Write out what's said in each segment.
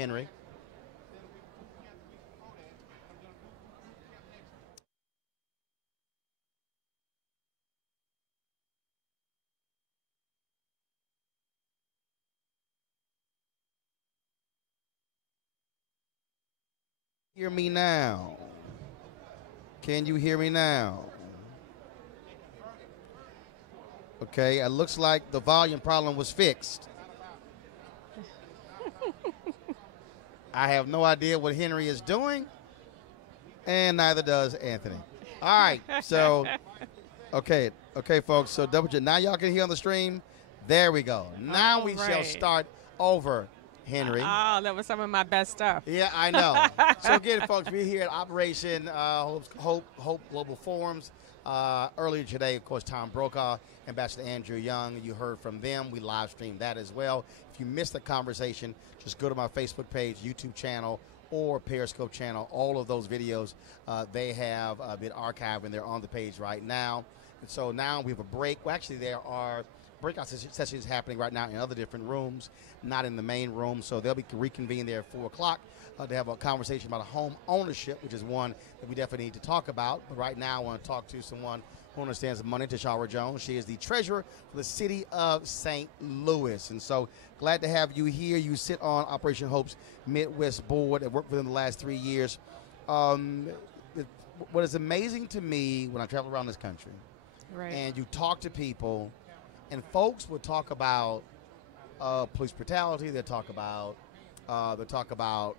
Henry. Hear me now. Can you hear me now? Okay, it looks like the volume problem was fixed. I have no idea what Henry is doing, and neither does Anthony. All right, so, okay, folks, so double check. Now y'all can hear on the stream. There we go. Now we shall start over, Henry. Oh, that was some of my best stuff. Yeah, I know. So again, folks, we're here at Operation Hope Global Forums. Earlier today, of course, Tom Brokaw, Ambassador Andrew Young, you heard from them. We live streamed that as well. If you missed the conversation, just go to my Facebook page, YouTube channel, or Periscope channel. All of those videos, they have been archived and they're on the page right now. And so now we have a break. Well, actually, there are breakout sessions happening right now in other different rooms, not in the main room. So they'll be reconvened there at 4 o'clock to have a conversation about home ownership, which is one that we definitely need to talk about. But right now I want to talk to someone who understands money, Tashara Jones. She is the treasurer for the city of St. Louis. And so glad to have you here. You sit on Operation Hope's Midwest board and worked for them the last 3 years. What is amazing to me when I travel around this country, and you talk to people, and folks will talk about police brutality. They'll talk about you'll talk about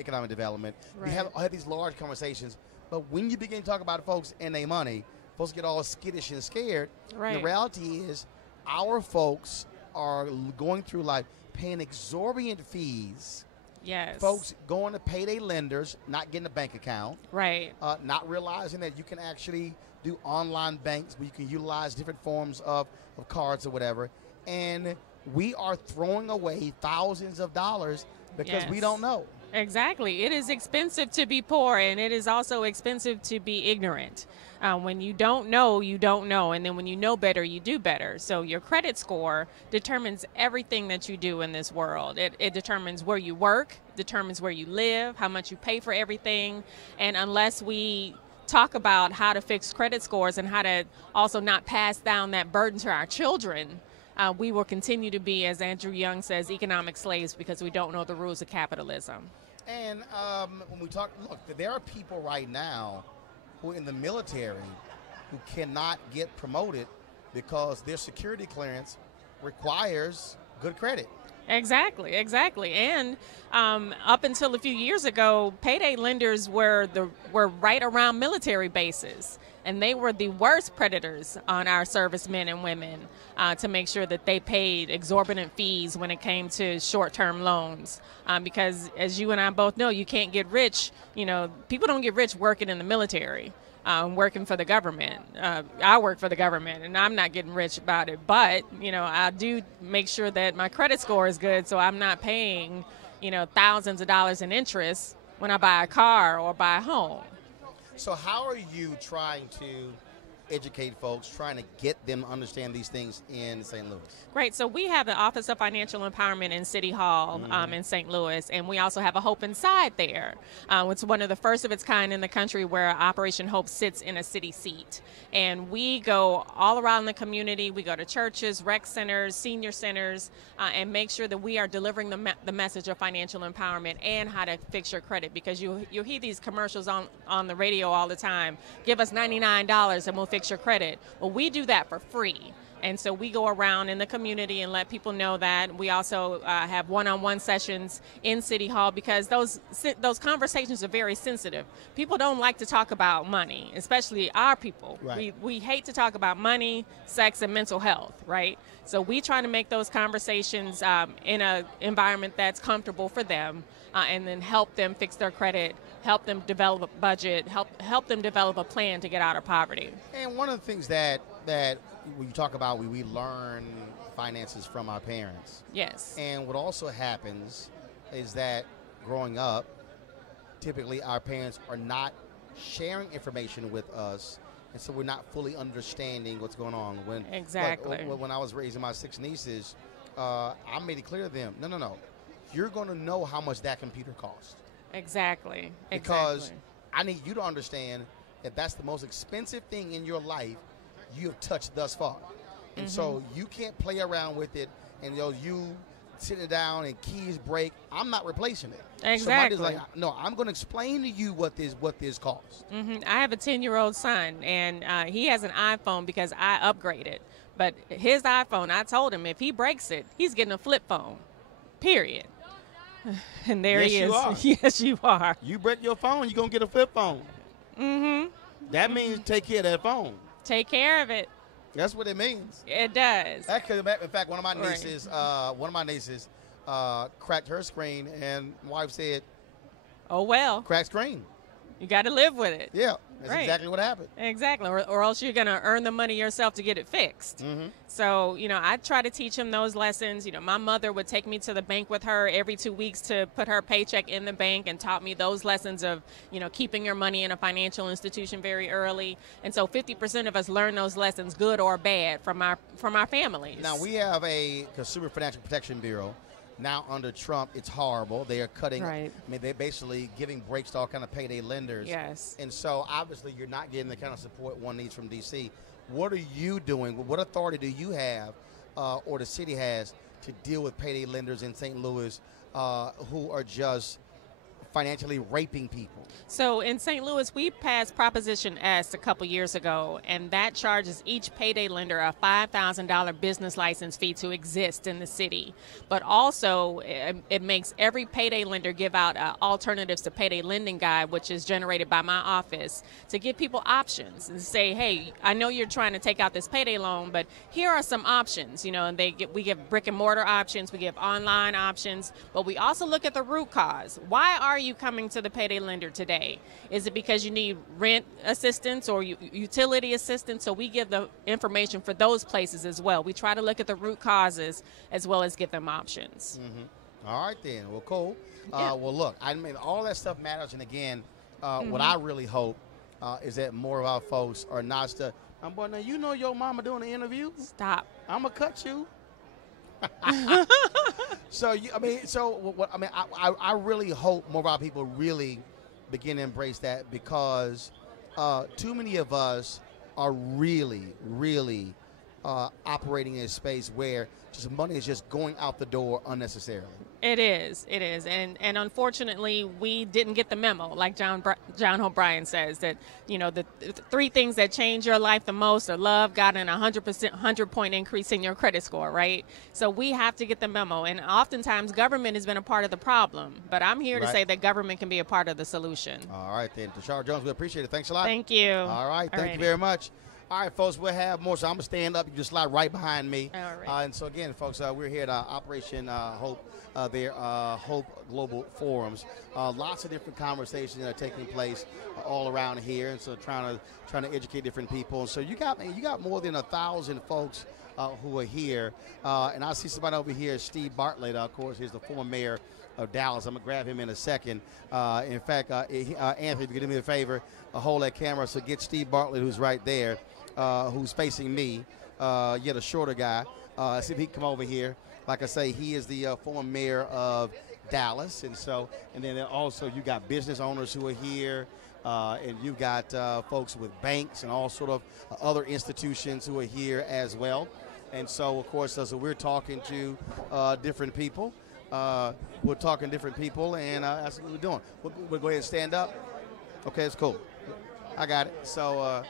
economic development. We have these large conversations, but when you begin to talk about folks and their money, folks get all skittish and scared. And the reality is, our folks are going through life paying exorbitant fees. Yes. Folks going to payday lenders, not getting a bank account. Right. Not realizing that you can actually do online banks where you can utilize different forms of cards or whatever. And we are throwing away thousands of dollars because we don't know. Exactly. It is expensive to be poor, and it is also expensive to be ignorant. When you don't know, you don't know. And then when you know better, you do better. So your credit score determines everything that you do in this world. It determines where you work, determines where you live, how much you pay for everything. And unless we talk about how to fix credit scores and how to also not pass down that burden to our children, we will continue to be, as Andrew Young says, economic slaves because we don't know the rules of capitalism. And when we talk, look, there are people right now who are in the military who cannot get promoted because their security clearance requires good credit. Exactly. And up until a few years ago, payday lenders were right around military bases. And they were the worst predators on our servicemen and women to make sure that they paid exorbitant fees when it came to short-term loans. Because as you and I both know, you can't get rich. People don't get rich working in the military, working for the government. I work for the government, and I'm not getting rich about it. But, I do make sure that my credit score is good, so I'm not paying, thousands of dollars in interest when I buy a car or buy a home. So how are you trying to educate folks, trying to get them to understand these things in St. Louis? Great. So we have the Office of Financial Empowerment in City Hall in St. Louis, and we also have a Hope Inside there. It's one of the first of its kind in the country where Operation Hope sits in a city seat. And we go all around the community. We go to churches, rec centers, senior centers, and make sure that we are delivering the message of financial empowerment and how to fix your credit. Because you hear these commercials on the radio all the time. Give us $99 and we'll fix your credit. Well, we do that for free. And so we go around in the community and let people know that. We also have one-on-one sessions in City Hall because those conversations are very sensitive. People don't like to talk about money, especially our people. Right. We hate to talk about money, sex, and mental health, right? So we try to make those conversations in an environment that's comfortable for them, and then help them fix their credit, help them develop a budget, help them develop a plan to get out of poverty. And one of the things that when you talk about, we learn finances from our parents. Yes. And what also happens is that growing up, typically our parents are not sharing information with us, and so we're not fully understanding what's going on. Exactly. When I was raising my 6 nieces, I made it clear to them, no. you're going to know how much that computer costs. Exactly. Because I need you to understand that that's the most expensive thing in your life you have touched thus far. And so you can't play around with it and you sitting down and keys break. I'm not replacing it. Exactly. Somebody's like, no, I'm going to explain to you what this costs. I have a 10-year-old son, and he has an iPhone because I upgraded. But his iPhone, I told him if he breaks it, he's getting a flip phone, period. And there he is. You are. Yes, you are. You break your phone, you're going to get a flip phone. That means take care of that phone. Take care of it. That's what it means. It does. In fact, one of my nieces cracked her screen, and my wife said, "Oh well, cracked screen. You got to live with it." Yeah, that's exactly what happened. Exactly, or else you're gonna earn the money yourself to get it fixed. So I try to teach him those lessons. My mother would take me to the bank with her every 2 weeks to put her paycheck in the bank, and taught me those lessons of keeping your money in a financial institution very early. And so 50% of us learn those lessons, good or bad, from our families. Now we have a Consumer Financial Protection Bureau. Now under Trump, it's horrible. They are cutting. Right. I mean, they're basically giving breaks to all kind of payday lenders. Yes. And so obviously you're not getting the kind of support one needs from D.C. What are you doing? What authority do you have, or the city has, to deal with payday lenders in St. Louis who are just financially raping people? So in St. Louis, we passed Proposition S a couple years ago, and that charges each payday lender a $5,000 business license fee to exist in the city. But also, it makes every payday lender give out an Alternatives to Payday Lending guide, which is generated by my office, to give people options and say, hey, I know you're trying to take out this payday loan, but here are some options. And we give brick and mortar options, we give online options, but we also look at the root cause. Why are you coming to the payday lender today? Is it because you need rent assistance or utility assistance? So we give the information for those places as well. We try to look at the root causes as well as give them options. All right, then. Well, cool. Yeah. Well, look, I mean, all that stuff matters. And again, what I really hope is that more of our folks are not stuck. Boy, now you know your mama doing the interview. Stop. I'm gonna cut you. I really hope more of our people really begin to embrace that, because too many of us are really, really operating in a space where just money is just going out the door unnecessarily. It is. And unfortunately, we didn't get the memo, like John O'Brien says, that, the three things that change your life the most are love, God, and 100% increase in your credit score, right? So we have to get the memo. And oftentimes, government has been a part of the problem. But I'm here to say that government can be a part of the solution. All right, then. Tashara Jones, we appreciate it. Thanks a lot. Thank you. All right. Thank you very much. All right, folks, we'll have more. So I'm going to stand up. You just slide right behind me. All right. And so, again, folks, we're here at Operation Hope, their Hope Global Forums. Lots of different conversations that are taking place all around here. And so trying to educate different people. And so you got more than 1,000 folks who are here. And I see somebody over here, Steve Bartlett, of course, he's the former mayor of Dallas. I'm going to grab him in a second. In fact, Anthony, if you could do me a favor, hold that camera. So get Steve Bartlett, who's right there, who's facing me, yet a shorter guy. See if he can come over here. Like I say, he is the former mayor of Dallas. And then also you got business owners who are here. And you've got folks with banks and all sort of other institutions who are here as well. And so, of course, so we're talking to different people. We're talking to different people, and that's what we're doing. We'll go ahead and stand up. Okay, it's cool. I got it. So,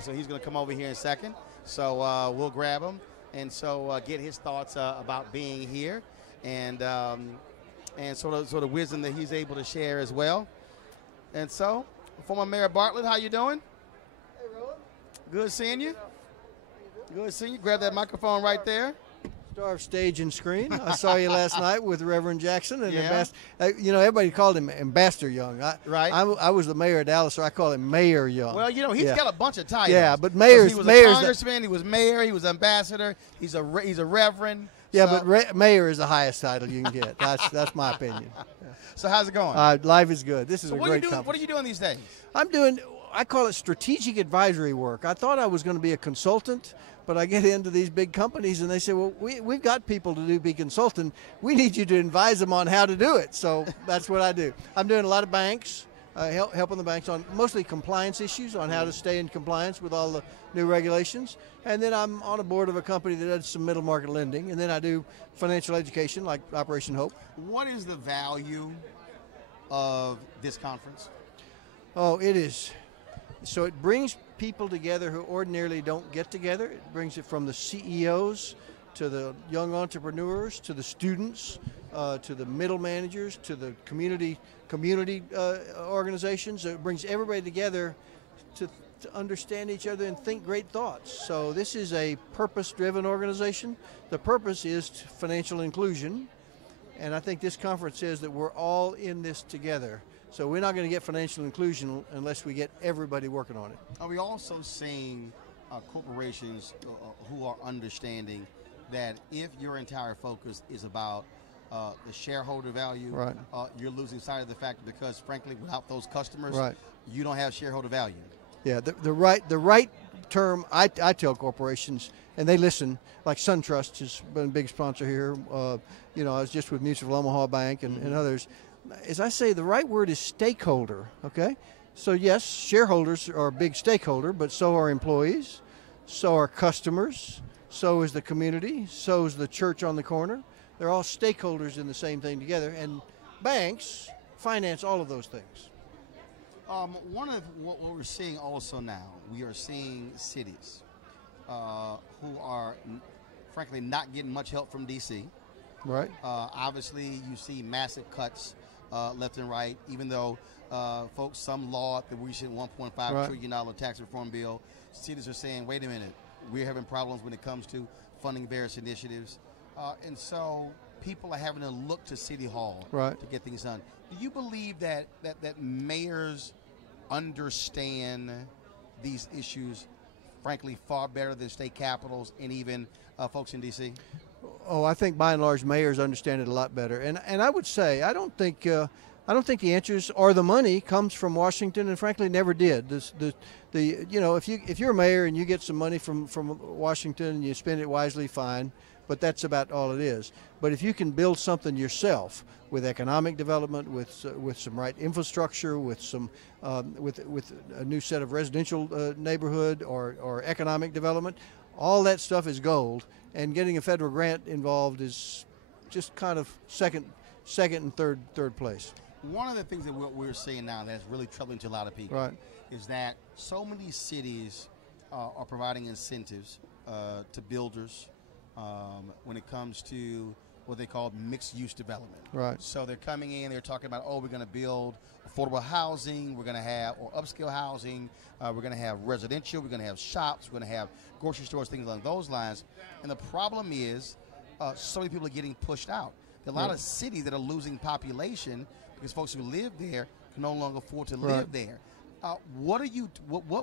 so he's going to come over here in a second. So we'll grab him, and so get his thoughts about being here, and sort of wisdom that he's able to share as well. And so, former Mayor Bartlett, how you doing? Hey, Roland. Good seeing you. Good seeing you. Grab that microphone right there. Star of stage and screen. I saw you last night with Reverend Jackson and Yeah. everybody called him Ambassador Young. Right. I was the mayor of Dallas, so I call him Mayor Young. Well, he's got a bunch of titles. Yeah, but mayor's he was mayor's a congressman. He was mayor. He was ambassador. He's a reverend. Yeah, so, but mayor is the highest title you can get. That's my opinion. So how's it going? Life is good. This is so a what great are you doing? conference. What are you doing these days? I call it strategic advisory work. I thought I was going to be a consultant, But I get into these big companies and they say, well, we've got people to be consultant. We need you to advise them on how to do it. So that's what I do. I'm doing a lot of banks, helping the banks on mostly compliance issues, on how to stay in compliance with all the new regulations. And then I'm on a board of a company that does some middle market lending. And then I do financial education like Operation Hope. What is the value of this conference? Oh, it is. So it brings people together who ordinarily don't get together. It brings it from the CEOs to the young entrepreneurs to the students to the middle managers to the community organizations. It brings everybody together to understand each other and think great thoughts. So this is a purpose-driven organization. The purpose is financial inclusion, and I think this conference says that we're all in this together. So we're not going to get financial inclusion unless we get everybody working on it. Are we also seeing corporations who are understanding that if your entire focus is about the shareholder value, right, you're losing sight of the fact that because, frankly, without those customers, right, you don't have shareholder value? Yeah, the right term I tell corporations, and they listen, like SunTrust has been a big sponsor here. I was just with Mutual Omaha Bank and others. As I say, the right word is stakeholder, okay? So yes, shareholders are a big stakeholder, but so are employees, so are customers, so is the community, so is the church on the corner. They're all stakeholders in the same thing together, and banks finance all of those things. One of what we're seeing also now, we are seeing cities who are, frankly, not getting much help from D.C. Right. Obviously, you see massive cuts left and right, even though folks, some law that we should $1.5 trillion tax reform bill, cities are saying, wait a minute, we're having problems when it comes to funding various initiatives. And so people are having to look to City Hall to get things done. Do you believe that mayors understand these issues, frankly, far better than state capitals and even folks in D.C.? Oh, I think by and large mayors understand it a lot better. And I would say I don't think the answers or the money comes from Washington, and frankly never did. If you're a mayor and you get some money from Washington and you spend it wisely, fine. But that's about all it is. But if you can build something yourself with economic development, with some right infrastructure, with some with a new set of residential neighborhood or economic development, all that stuff is gold. And getting a federal grant involved is just kind of second and third place. One of the things that we're seeing now that's really troubling to a lot of people is that so many cities are providing incentives to builders when it comes to what they call mixed-use development. Right. So they're coming in, they're talking about, we're going to build affordable housing, we're going to have, or upscale housing, we're going to have residential, we're going to have shops, we're going to have grocery stores, things along those lines. And the problem is so many people are getting pushed out. There are a lot of cities that are losing population because folks who live there can no longer afford to live there. What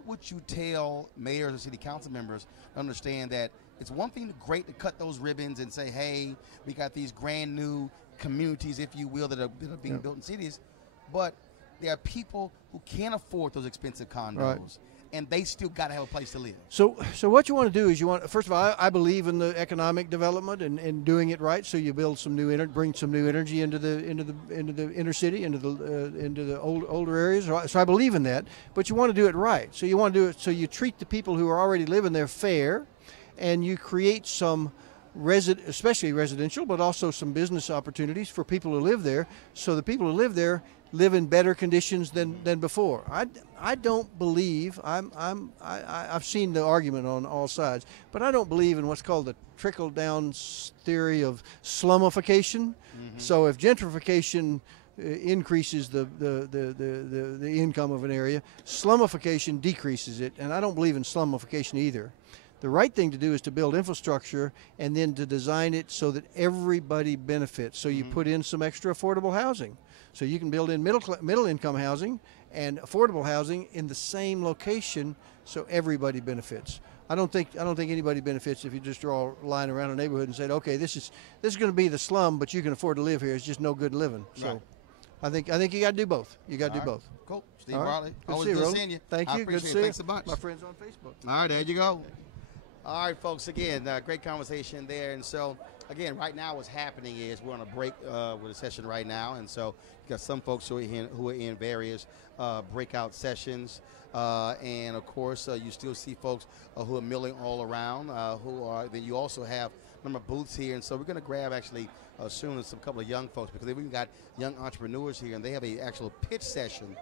would you tell mayors and city council members to understand that it's one thing great to cut those ribbons and say, hey, we got these brand new communities, if you will, that are being built in cities, but there are people who can't afford those expensive condos, and they still got to have a place to live. So what you want to do is first of all, I believe in the economic development and doing it right. So you build some new bring some new energy into the inner city, into the older areas. So I believe in that, but you want to do it right. So you want to do it so you treat the people who are already living there fair, and you create some especially residential, but also some business opportunities for people who live there. So the people who live there live in better conditions than before. I don't believe I've seen the argument on all sides, but I don't believe in what's called the trickle-down theory of slumification. So if gentrification increases the income of an area, slumification decreases it, and I don't believe in slumification either. The right thing to do is to build infrastructure and then to design it so that everybody benefits. So you put in some extra affordable housing. So you can build in middle income housing and affordable housing in the same location so everybody benefits. I don't think anybody benefits if you just draw a line around a neighborhood and say, okay, this is going to be the slum, but you can afford to live here. It's just no good living. So I think you got to do both. You got to do both. Cool. Steve Riley. Good always good seeing you. Thank you. Good to see you. Thanks a bunch. My friends on Facebook. All right, there you go. All right, folks. Again, great conversation there. And so, again, right now what's happening is we're on a break with a session right now. And so you got some folks who are in various breakout sessions. And, of course, you still see folks who are milling all around. Then you also have a number of booths here. And so we're going to grab, actually, soon some couple of young folks, because we've got young entrepreneurs here, and they have an actual pitch session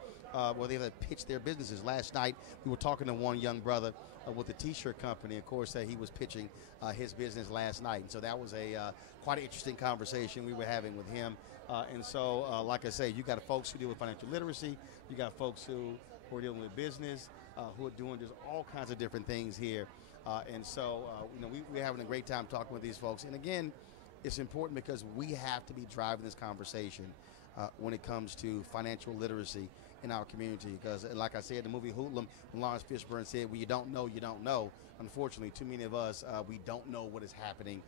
where they have to pitch their businesses. Last night, we were talking to one young brother with a T-shirt company. Of course, he was pitching his business last night, and so that was a quite an interesting conversation we were having with him. And so, like I say, you got folks who deal with financial literacy, you got folks who are dealing with business, who are doing just all kinds of different things here. And so, we're having a great time talking with these folks. And again, it's important because we have to be driving this conversation when it comes to financial literacy in our community, because like I said, the movie Hoodlum, when Lawrence Fishburne said, well, you don't know, you don't know. Unfortunately, too many of us, we don't know what is happening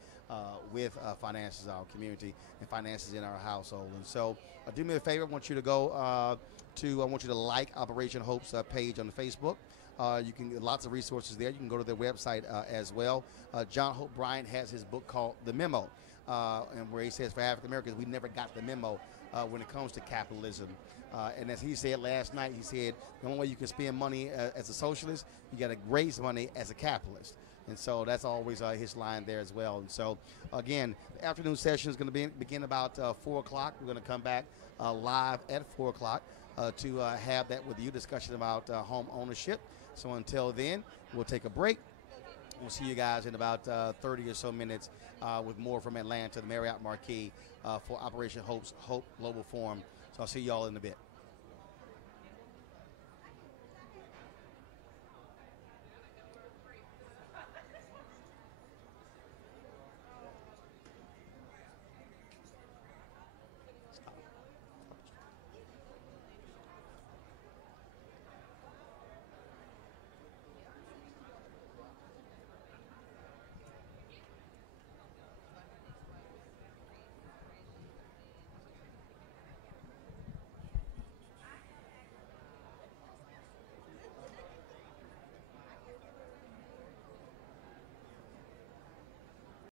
with finances in our community and finances in our household. And so do me a favor, I want you to go I want you to like Operation Hope's page on the Facebook. You can get lots of resources there. You can go to their website as well. John Hope Bryant has his book called The Memo, and where he says for African Americans, we never got the memo when it comes to capitalism. And as he said last night, he said the only way you can spend money as a socialist, you got to raise money as a capitalist. And so that's always his line there as well. And so, again, the afternoon session is going to begin about 4 o'clock. We're going to come back live at 4 o'clock to have that with you, discussion about home ownership. So until then, we'll take a break. We'll see you guys in about 30 or so minutes with more from Atlanta, the Marriott Marquis, for Operation Hope Global Forum. So I'll see you all in a bit.